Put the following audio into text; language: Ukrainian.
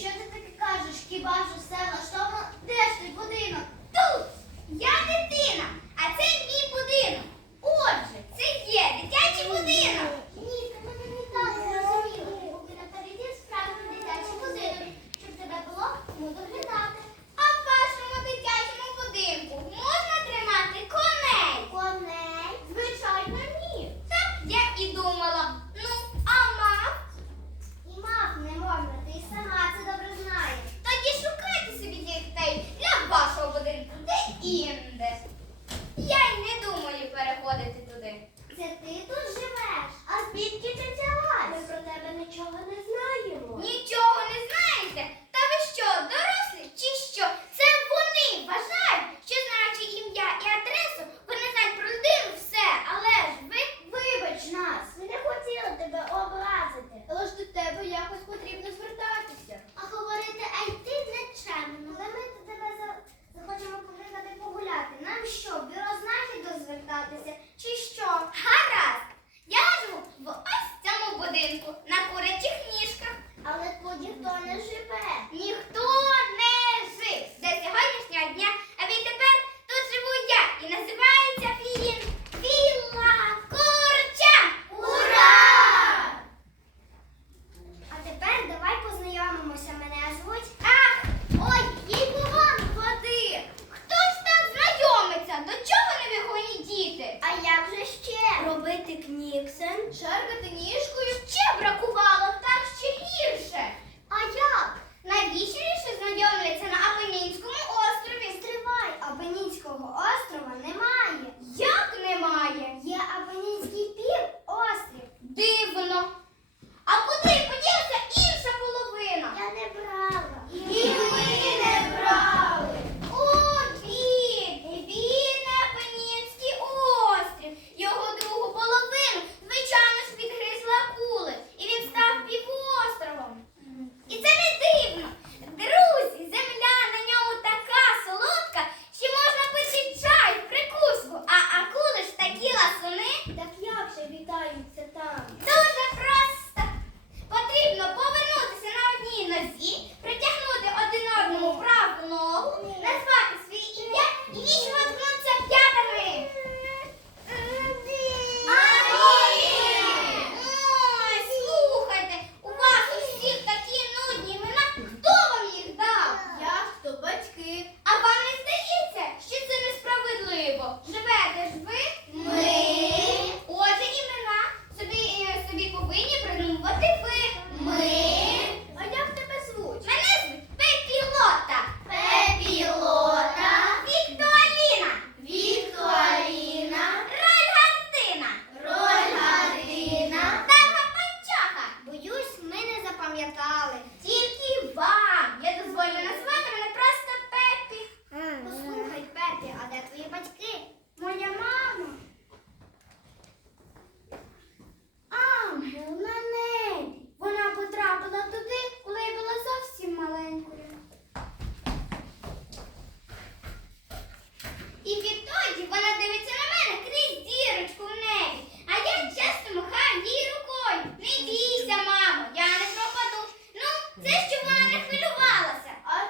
Що ти таке кажеш? Хіба ж все влаштовано? Де ж ти будинок? Тут! Я дитина, а це. Enxerga, tem isso? Abone-se!